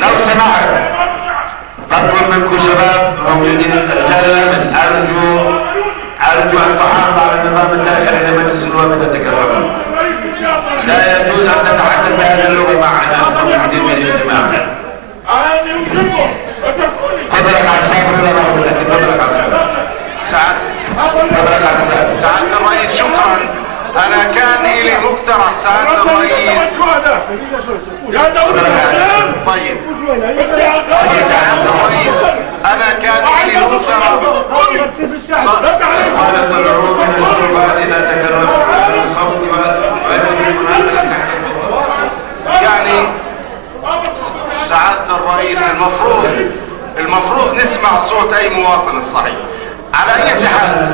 لو سمحت أطلب منكم شباب موجودين رجال الأمن، أرجو أن تحافظوا على النظام الداخلي لمجلس النواب تتكرمون. لا يجوز أن تتحدث بهذه اللغة مع الناس الموجودين في الاجتماع. تفضل على السابق. تفضل على السابق. سعادة الرئيس شكرا. أنا كان لي مقترح سعادة الرئيس. طيب سعادة الرئيس أنا كان لي مقترح يعني سعادة الرئيس المفروض نسمع صوت أي مواطن الصحيح على أي حال.